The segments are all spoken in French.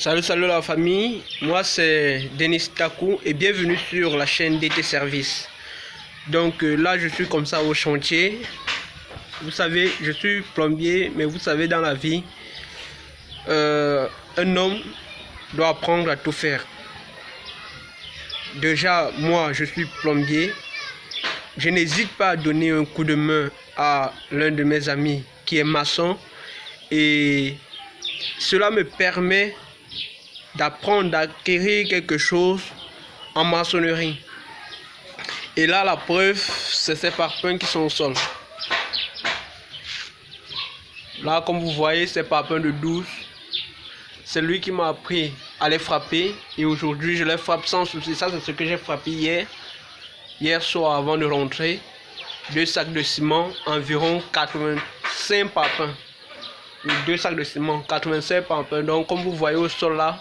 Salut la famille, moi c'est Denis Takou et bienvenue sur la chaîne DT Service. Donc là je suis comme ça au chantier. Vous savez, je suis plombier, mais vous savez dans la vie, un homme doit apprendre à tout faire. Déjà moi je suis plombier, je n'hésite pas à donner un coup de main à l'un de mes amis qui est maçon et cela me permet d'apprendre, d'acquérir quelque chose en maçonnerie. Et là, la preuve, c'est ces parpaings qui sont au sol. Là, comme vous voyez, ces parpaings de 12, c'est lui qui m'a appris à les frapper. Et aujourd'hui, je les frappe sans souci. Ça, c'est ce que j'ai frappé hier soir avant de rentrer. 2 sacs de ciment, environ 85 parpaings. 2 sacs de ciment, 85 parpaings. Donc, comme vous voyez au sol là,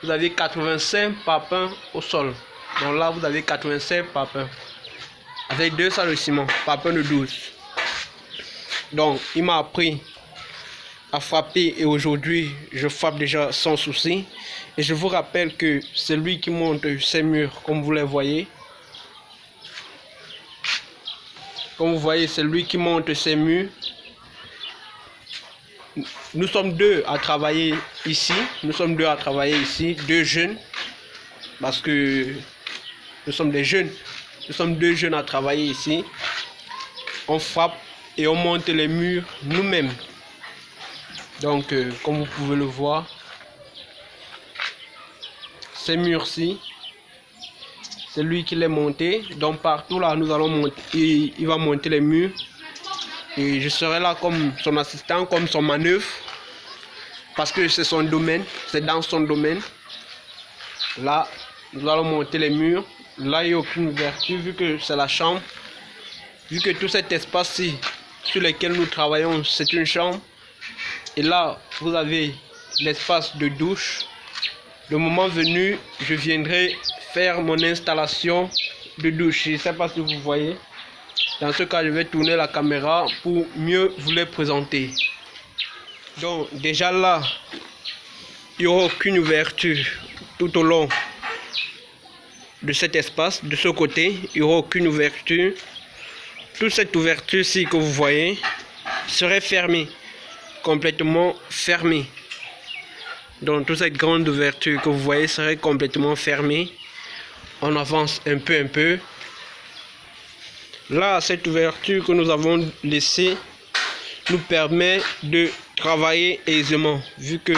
vous avez 85 parpaings au sol. Donc là, vous avez 85 parpaings. Avec 2 sacs de ciment, parpaings de 12. Donc, il m'a appris à frapper et aujourd'hui, je frappe déjà sans souci. Et je vous rappelle que c'est lui qui monte ces murs, comme vous les voyez. Comme vous voyez, c'est lui qui monte ces murs. Nous sommes deux à travailler ici. Nous sommes deux à travailler ici. 2 jeunes. Parce que nous sommes des jeunes. Nous sommes 2 jeunes à travailler ici. On frappe et on monte les murs nous-mêmes. Donc, comme vous pouvez le voir, ces murs-ci, c'est lui qui les monté. Donc, partout là, nous allons monter. Il va monter les murs. Et je serai là comme son assistant, comme son manœuvre. Parce que c'est son domaine, c'est dans son domaine. Là, nous allons monter les murs. Là, il n'y a aucune ouverture vu que c'est la chambre. Vu que tout cet espace-ci sur lequel nous travaillons, c'est une chambre. Et là, vous avez l'espace de douche. Le moment venu, je viendrai faire mon installation de douche. Je ne sais pas si vous voyez. Dans ce cas, je vais tourner la caméra pour mieux vous les présenter. Donc, déjà là, il n'y aura aucune ouverture tout au long de cet espace. De ce côté, il n'y aura aucune ouverture. Toute cette ouverture-ci que vous voyez serait fermée, complètement fermée. Donc, toute cette grande ouverture que vous voyez serait complètement fermée. On avance un peu. Là, cette ouverture que nous avons laissée nous permet de travailler aisément. Vu que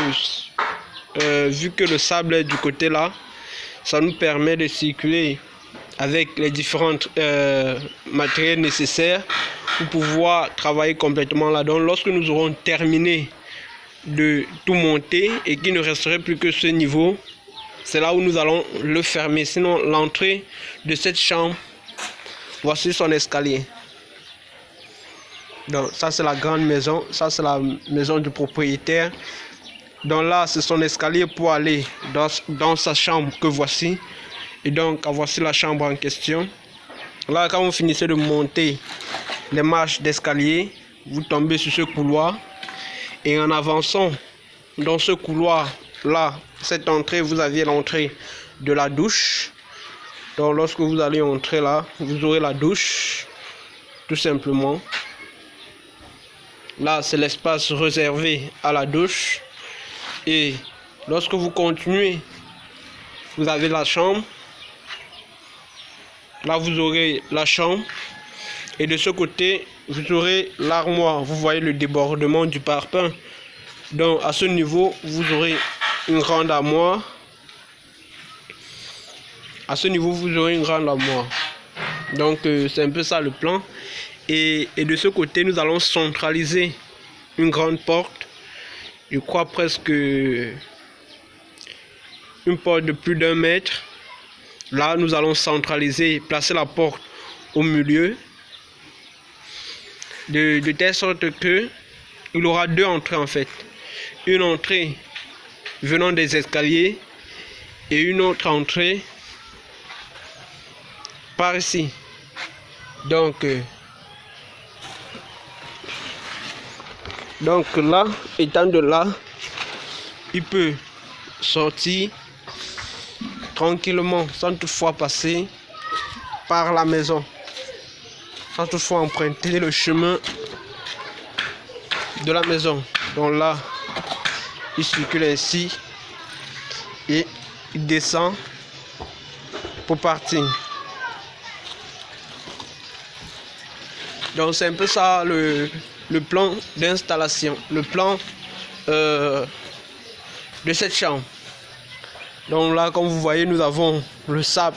le sable est du côté là, ça nous permet de circuler avec les différents matériels nécessaires pour pouvoir travailler complètement là. Donc, lorsque nous aurons terminé de tout monter et qu'il ne resterait plus que ce niveau, c'est là où nous allons le fermer. Sinon, l'entrée de cette chambre, voici son escalier. Donc ça c'est la grande maison, ça c'est la maison du propriétaire. Donc là c'est son escalier pour aller dans sa chambre que voici. Et donc voici la chambre en question. Là quand vous finissez de monter les marches d'escalier, vous tombez sur ce couloir. Et en avançant dans ce couloir là, cette entrée, vous aviez l'entrée de la douche. Donc lorsque vous allez entrer là, vous aurez la douche, tout simplement. Là, c'est l'espace réservé à la douche. Et lorsque vous continuez, vous avez la chambre. Là, vous aurez la chambre. Et de ce côté, vous aurez l'armoire. Vous voyez le débordement du parpaing. Donc, à ce niveau, vous aurez une grande armoire. À ce niveau, vous aurez une grande armoire. Donc, c'est un peu ça le plan. Et de ce côté, nous allons centraliser une grande porte. Je crois presque une porte de plus d'1 mètre. Là, nous allons centraliser, placer la porte au milieu. De telle sorte que il aura 2 entrées en fait. Une entrée venant des escaliers et une autre entrée par ici. Donc là, étant de là, il peut sortir tranquillement, sans toutefois passer par la maison, sans toutefois emprunter le chemin de la maison. Donc là, il circule ainsi et il descend pour partir. Donc c'est un peu ça le plan d'installation, le plan de cette chambre. Donc là, comme vous voyez, nous avons le sable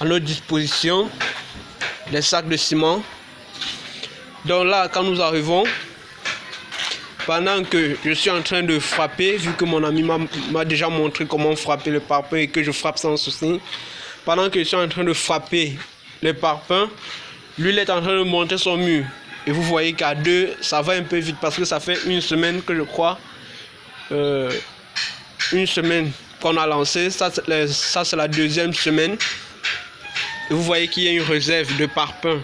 à notre disposition, les sacs de ciment. Donc là, quand nous arrivons, pendant que je suis en train de frapper, vu que mon ami m'a déjà montré comment frapper le parpaing et que je frappe sans souci, pendant que je suis en train de frapper les parpaings, lui il est en train de monter son mur. Et vous voyez qu'à deux, ça va un peu vite parce que ça fait une semaine que je crois, une semaine qu'on a lancé. Ça c'est la deuxième semaine. Et vous voyez qu'il y a une réserve de parpaings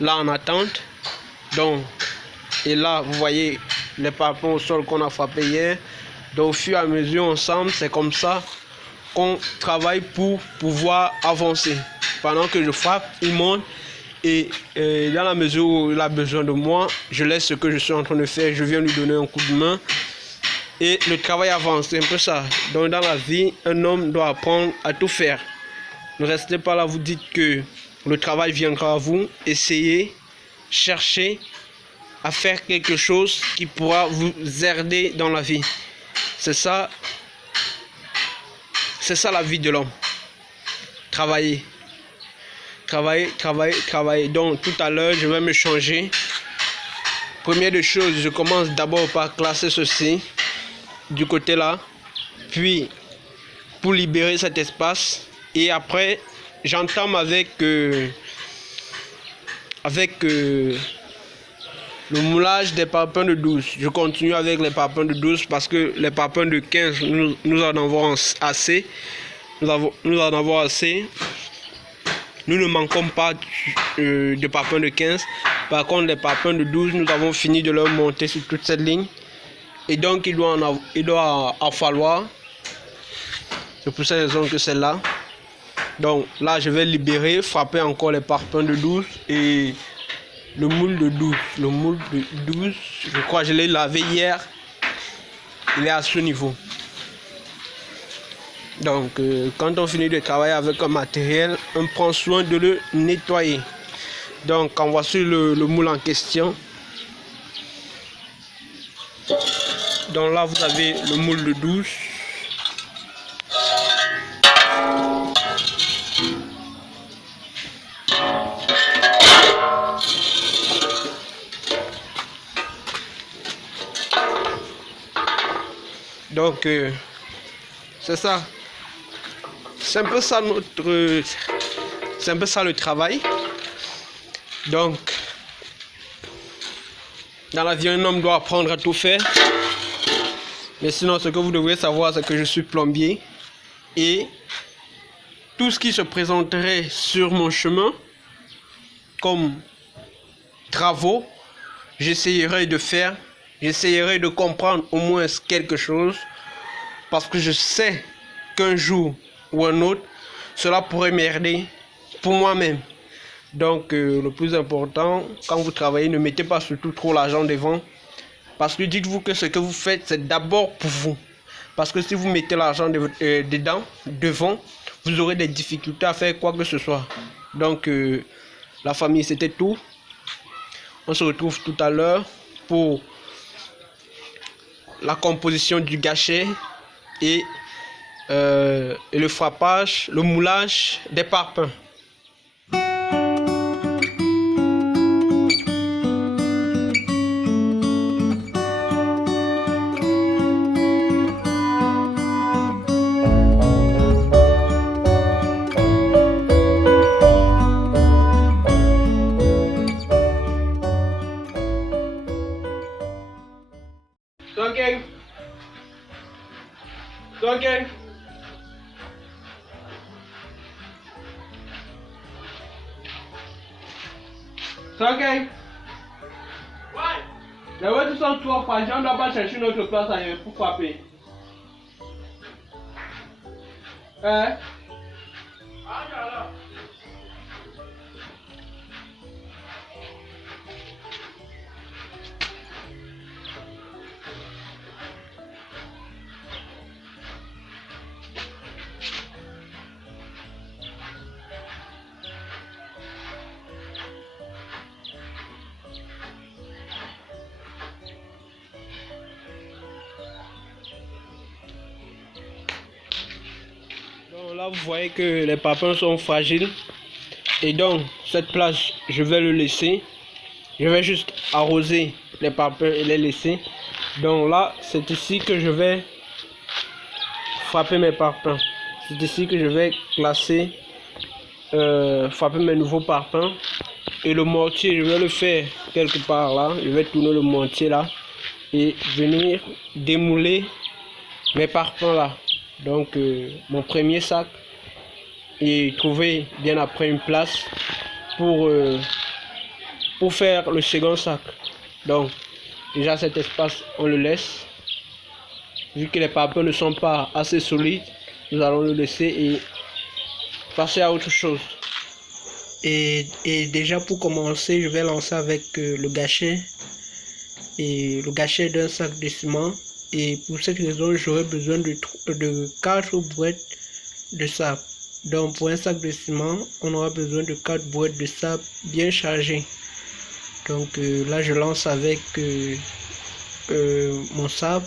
là en attente. Donc, et là, vous voyez les parpaings au sol qu'on a frappé hier. Donc, au fur et à mesure, ensemble, c'est comme ça qu'on travaille pour pouvoir avancer. Pendant que je frappe, il monte. Et dans la mesure où il a besoin de moi, je laisse ce que je suis en train de faire. Je viens lui donner un coup de main. Et le travail avance, c'est un peu ça. Donc, dans la vie, un homme doit apprendre à tout faire. Ne restez pas là, vous dites que le travail viendra à vous. Essayez, cherchez à faire quelque chose qui pourra vous aider dans la vie. C'est ça la vie de l'homme. Travailler. Travailler. Donc tout à l'heure, je vais me changer. Première des choses, je commence d'abord par classer ceci du côté là. Puis, pour libérer cet espace. Et après, j'entame avec le moulage des parpaings de 12. Je continue avec les parpaings de 12 parce que les parpaings de 15, nous en avons assez. Nous en avons assez. Nous ne manquons pas de parpaings de 15. Par contre, les parpaings de 12, nous avons fini de leur monter sur toute cette ligne. Et donc, il doit en falloir. C'est pour cette raison que c'est là. Donc, là, je vais libérer, frapper encore les parpaings de 12 et le moule de 12. Le moule de 12, je crois que je l'ai lavé hier. Il est à ce niveau. Donc, quand on finit de travailler avec un matériel, on prend soin de le nettoyer. Donc, on voit sur le moule en question. Donc là, vous avez le moule de 12. Donc, c'est ça. C'est un peu ça le travail. Donc, dans la vie, un homme doit apprendre à tout faire. Mais sinon, ce que vous devriez savoir, c'est que je suis plombier. Et tout ce qui se présenterait sur mon chemin, comme travaux, j'essayerai de faire. J'essayerai de comprendre au moins quelque chose. Parce que je sais qu'un jour ou un autre, cela pourrait m'aider pour moi-même. Donc, le plus important, quand vous travaillez, ne mettez pas surtout trop l'argent devant. Parce que dites-vous que ce que vous faites, c'est d'abord pour vous. Parce que si vous mettez l'argent devant, vous aurez des difficultés à faire quoi que ce soit. Donc, la famille, c'était tout. On se retrouve tout à l'heure pour la composition du gâchis et le frappage, le moulage des parpaings. Talking. Ouais. Les voitures sont trois pages, on ne doit pas chercher notre place ailleurs pour frapper. Hein? Donc là, vous voyez que les parpaings sont fragiles. Et donc, cette place, je vais le laisser. Je vais juste arroser les parpaings et les laisser. Donc là, c'est ici que je vais frapper mes parpaings. C'est ici que je vais classer, frapper mes nouveaux parpaings. Et le mortier, je vais le faire quelque part là. Je vais tourner le mortier là. Et venir démouler mes parpaings là. Donc mon premier sac. Et trouver bien après une place pour faire le second sac. Donc déjà cet espace on le laisse. Vu que les parpaings ne sont pas assez solides, nous allons le laisser et passer à autre chose. Et déjà pour commencer, je vais lancer avec le gâchis. Et le gâchis d'un sac de ciment. Et pour cette raison, j'aurai besoin de 4 brouettes de sable. Donc pour un sac de ciment, on aura besoin de 4 brouettes de sable bien chargées. Donc là, je lance avec mon sable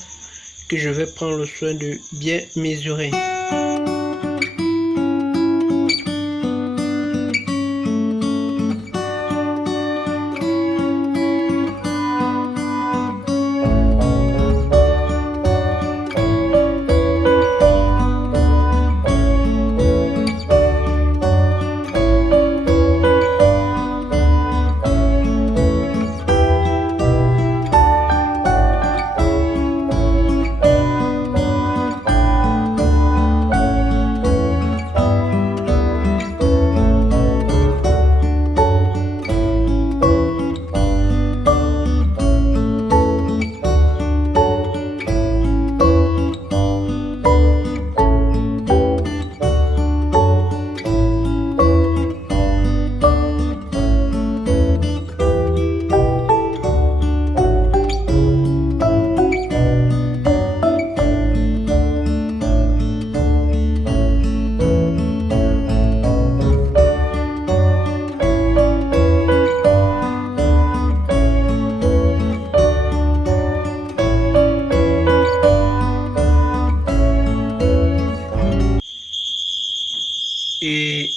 que je vais prendre le soin de bien mesurer.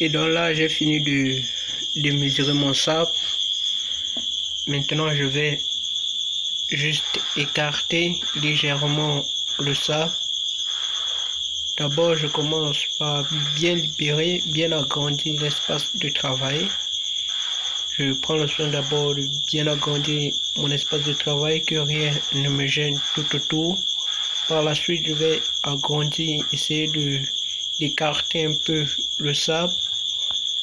Et donc là, j'ai fini de mesurer mon sable. Maintenant, je vais juste écarter légèrement le sable. D'abord, je commence par bien libérer, bien agrandir l'espace de travail. Je prends le soin d'abord de bien agrandir mon espace de travail, que rien ne me gêne tout autour. Par la suite, je vais agrandir, essayer d'écarter un peu le sable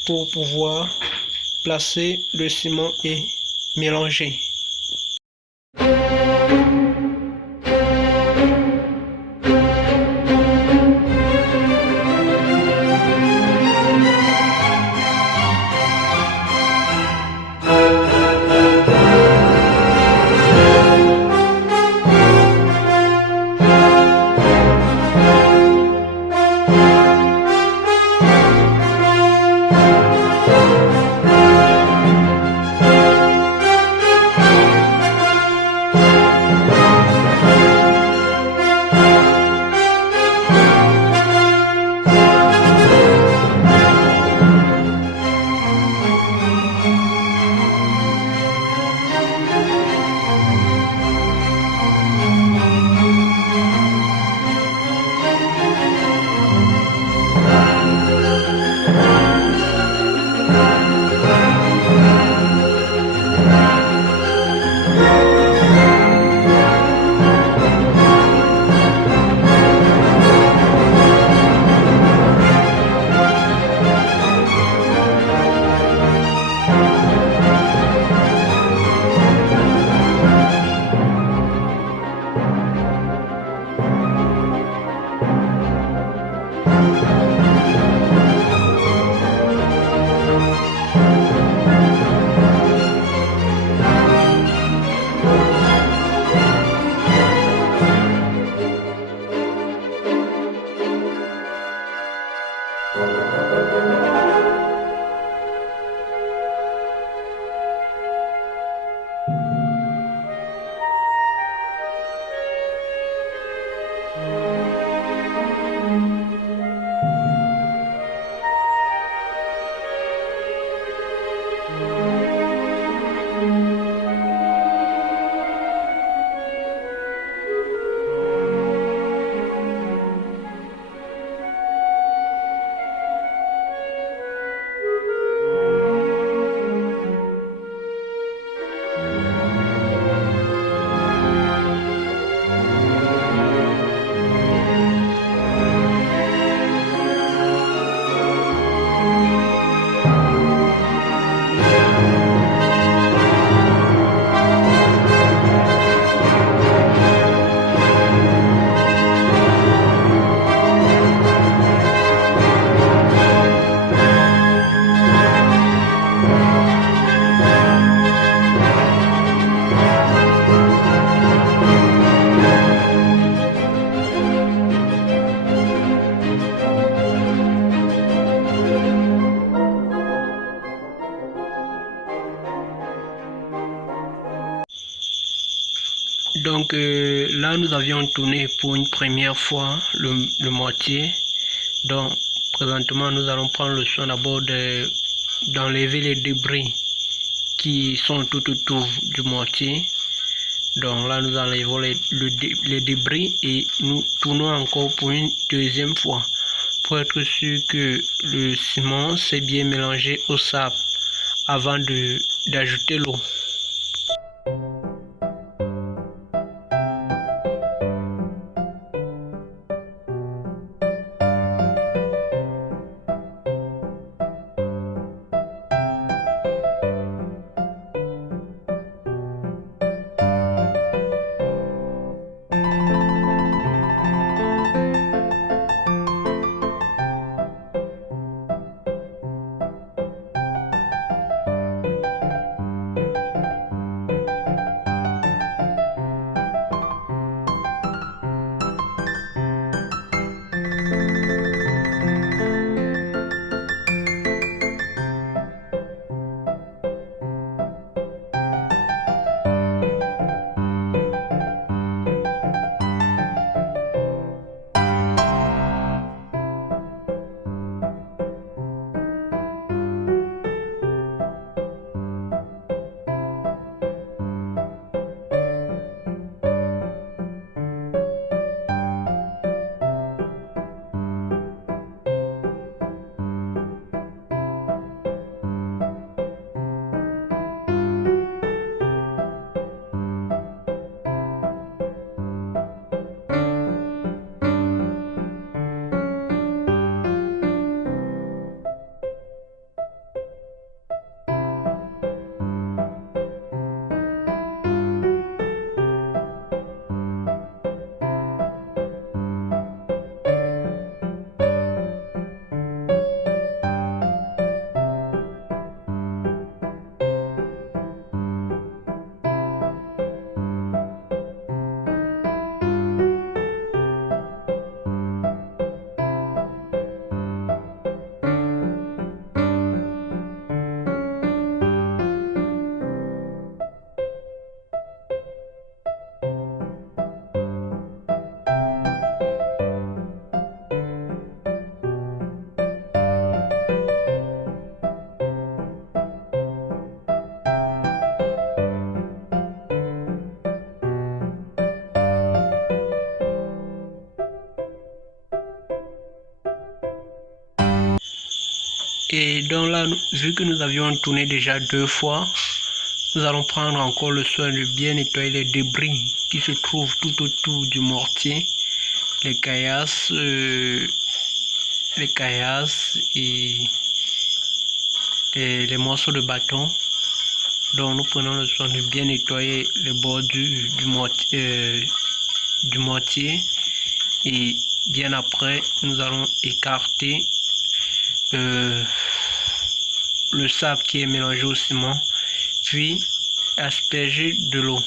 pour pouvoir placer le ciment et mélanger. Donc là, nous avions tourné pour une première fois le mortier. Donc présentement, nous allons prendre le soin d'abord d'enlever les débris qui sont tout autour du mortier. Donc là, nous enlevons les débris et nous tournons encore pour une deuxième fois pour être sûr que le ciment s'est bien mélangé au sable avant d'ajouter l'eau. Et donc là, vu que nous avions tourné déjà 2 fois, nous allons prendre encore le soin de bien nettoyer les débris qui se trouvent tout autour du mortier, les caillasses et les morceaux de bâton. Donc nous prenons le soin de bien nettoyer les bordures du mortier et bien après nous allons écarter le sable qui est mélangé au ciment, puis asperger de l'eau.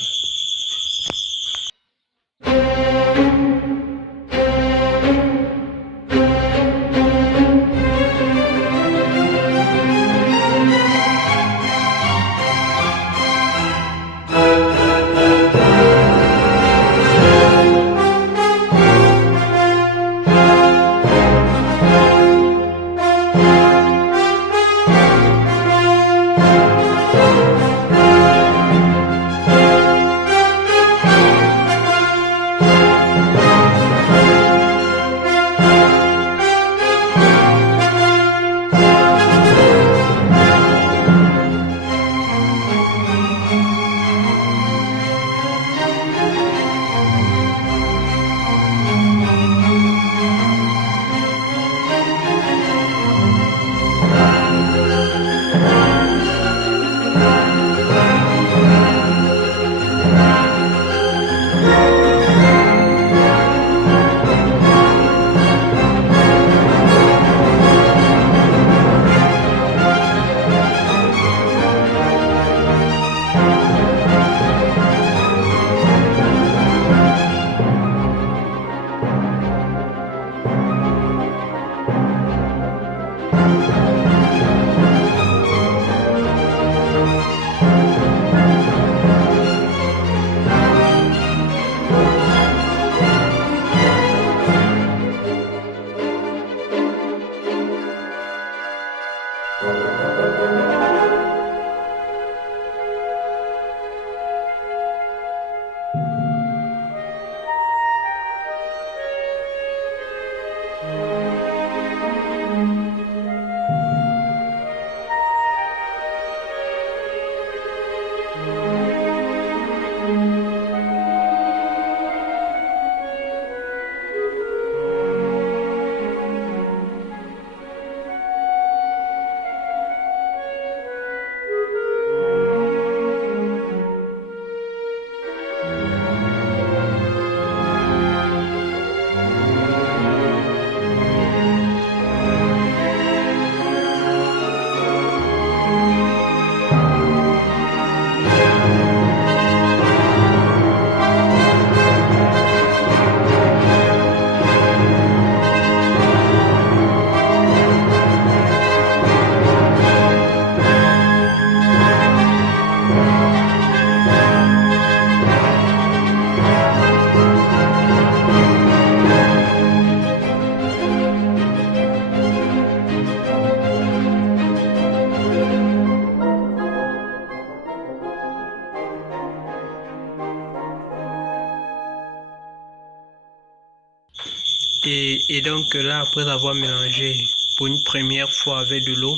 Et donc là, après avoir mélangé pour une première fois avec de l'eau,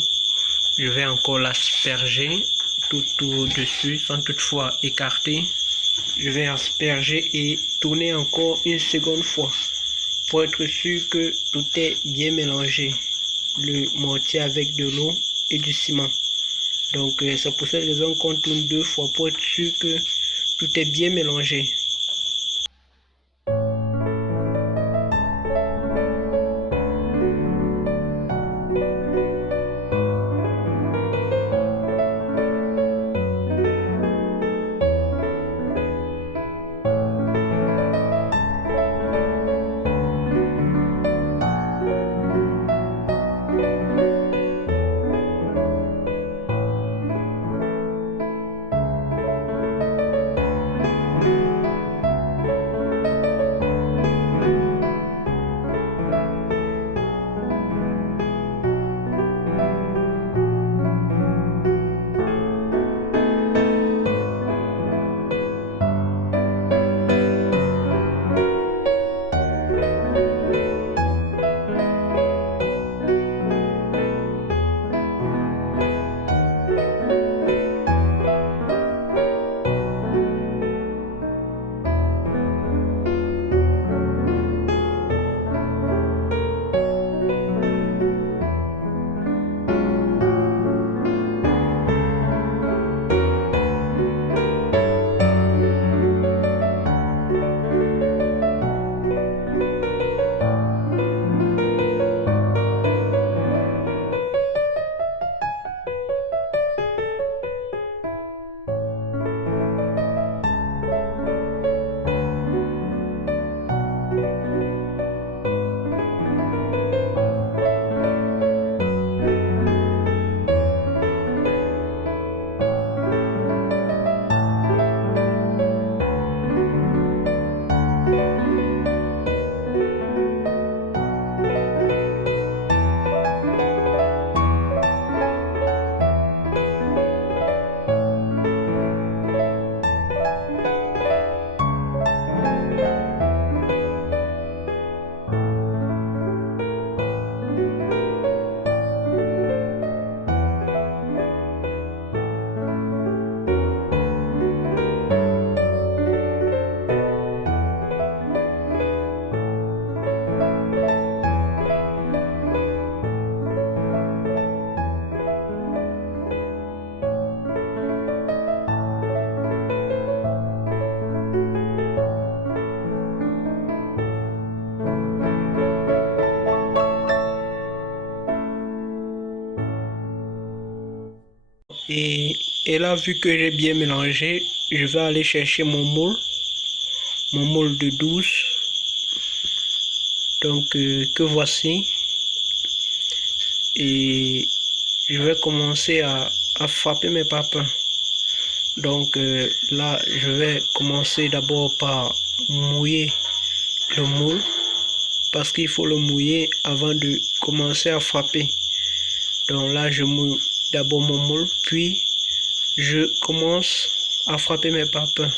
je vais encore l'asperger tout au-dessus sans toutefois écarter. Je vais asperger et tourner encore une seconde fois pour être sûr que tout est bien mélangé, le mortier avec de l'eau et du ciment. Donc c'est pour cette raison qu'on tourne 2 fois pour être sûr que tout est bien mélangé. Et là, vu que j'ai bien mélangé, je vais aller chercher mon moule de 12. Donc, que voici. Et je vais commencer à frapper mes papins. Donc là, je vais commencer d'abord par mouiller le moule. Parce qu'il faut le mouiller avant de commencer à frapper. Donc là, je mouille d'abord mon moule, puis je commence à frapper mes papins.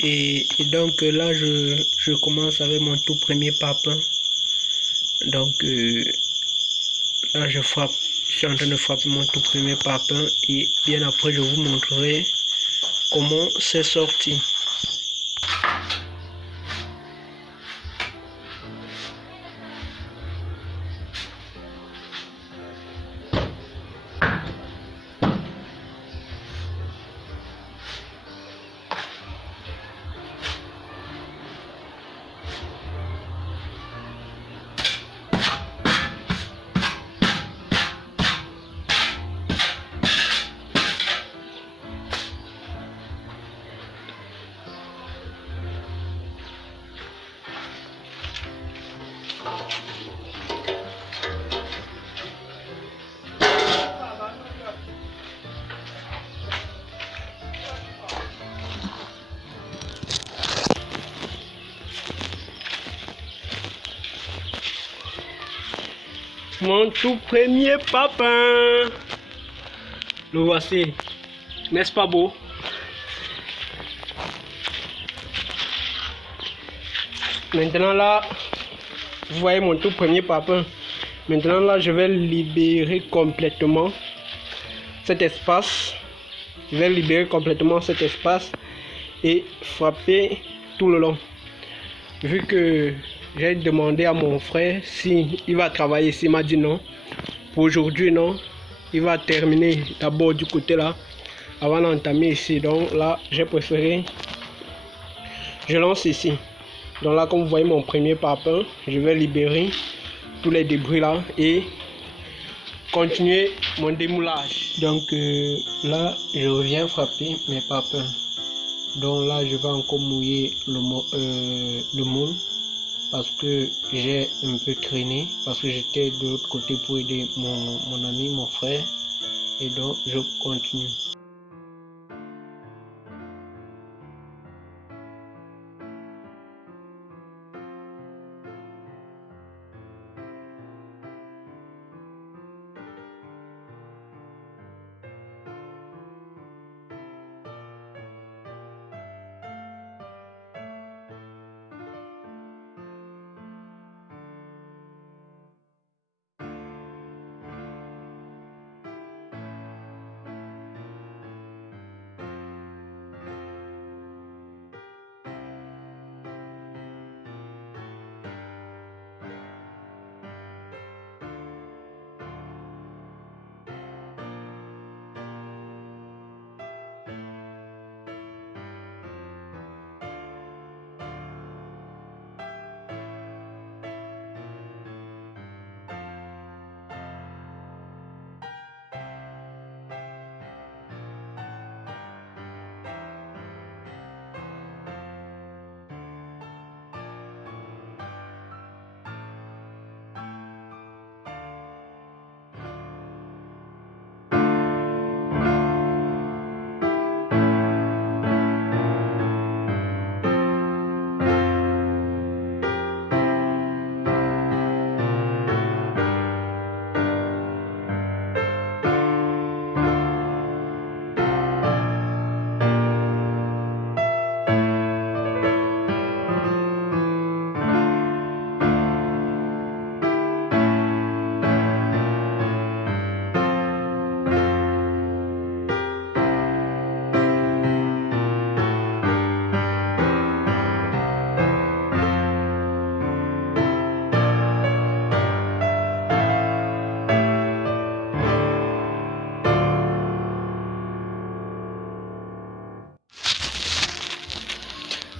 Et donc là, je commence avec mon tout premier papin. Donc là, je suis en train de frapper mon tout premier papin. Et bien après, je vous montrerai comment c'est sorti. Mon tout premier papin. Le voici. N'est-ce pas beau? Maintenant là, vous voyez mon tout premier papin. Maintenant là, je vais libérer complètement cet espace. Je vais libérer complètement cet espace et frapper tout le long. Vu que j'ai demandé à mon frère si il va travailler ici, il m'a dit non. Pour aujourd'hui, non. Il va terminer d'abord du côté là avant d'entamer ici. Donc là, j'ai préféré. Je lance ici. Donc là, comme vous voyez mon premier papin, je vais libérer tous les débris là et continuer mon démoulage. Donc là, je reviens frapper mes papins. Donc là, je vais encore mouiller le moule parce que j'ai un peu traîné, parce que j'étais de l'autre côté pour aider mon ami, mon frère. Et donc, je continue.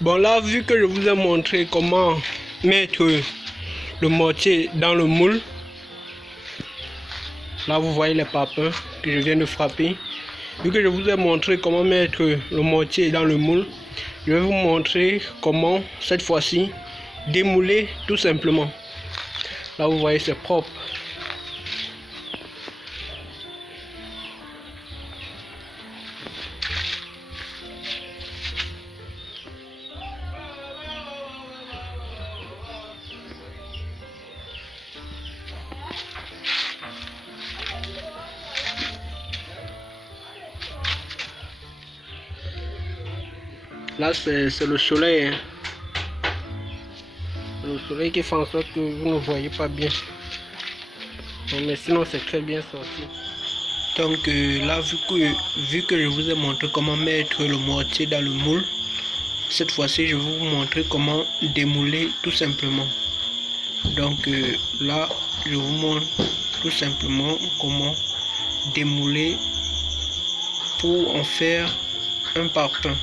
Bon là, vu que je vous ai montré comment mettre le mortier dans le moule, là vous voyez les papins que je viens de frapper. Vu que je vous ai montré comment mettre le mortier dans le moule, je vais vous montrer comment cette fois-ci démouler tout simplement. Là vous voyez, c'est propre. Là, c'est le soleil. Hein. Le soleil qui fait en sorte que vous ne voyez pas bien. Bon, mais sinon, c'est très bien sorti. Donc là, vu que je vous ai montré comment mettre le mortier dans le moule, cette fois-ci, je vais vous montrer comment démouler tout simplement. Donc là, je vous montre tout simplement comment démouler pour en faire un parpaing.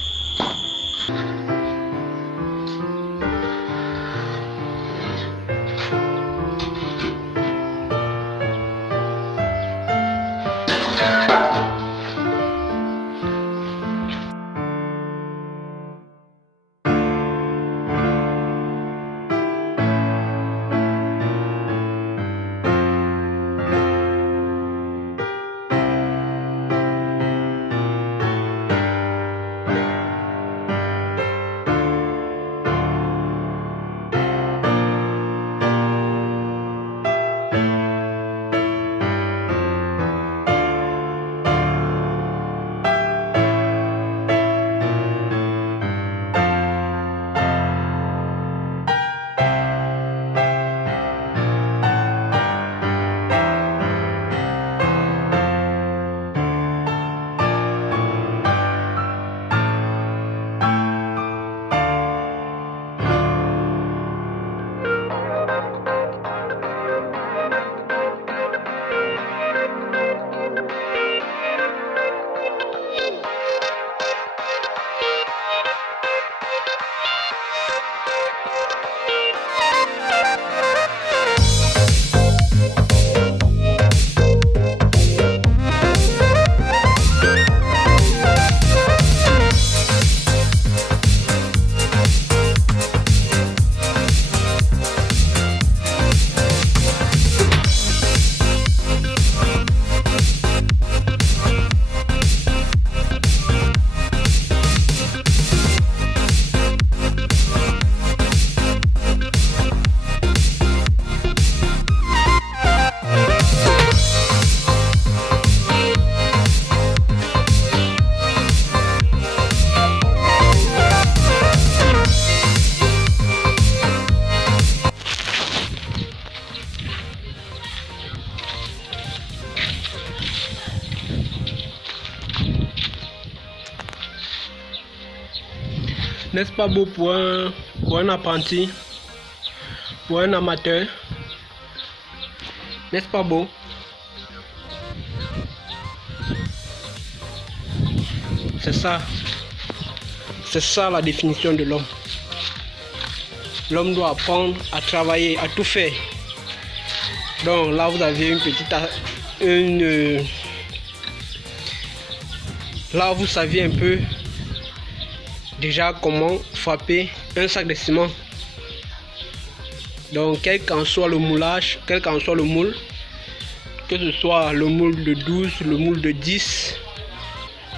N'est-ce pas beau pour un apprenti, pour un amateur? N'est-ce pas beau? C'est ça. C'est ça la définition de l'homme. L'homme doit apprendre à travailler, à tout faire. Donc là, vous avez là, vous saviez un peu déjà comment frapper un sac de ciment. Donc, quel qu'en soit le moulage, quel qu'en soit le moule, que ce soit le moule de 12, le moule de 10,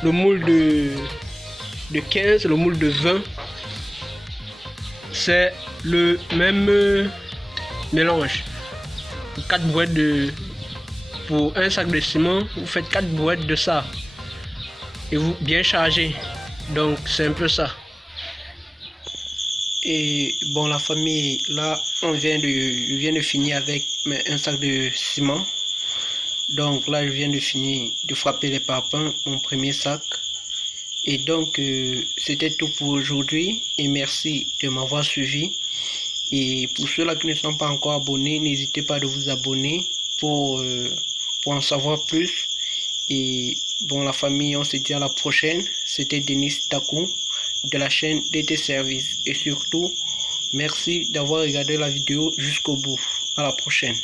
le moule de 15, le moule de 20, c'est le même mélange. 4 brouettes pour un sac de ciment, vous faites 4 brouettes de ça et vous bien chargé. Donc c'est un peu ça. Et bon, la famille, là je viens de finir avec un sac de ciment. Donc là je viens de finir de frapper les parpaings, mon premier sac. Et donc c'était tout pour aujourd'hui et merci de m'avoir suivi. Et pour ceux-là qui ne sont pas encore abonnés, n'hésitez pas de vous abonner pour en savoir plus. Et bon, la famille, on se dit à la prochaine. C'était Denis Takou de la chaîne DT Service. Et surtout, merci d'avoir regardé la vidéo jusqu'au bout. À la prochaine.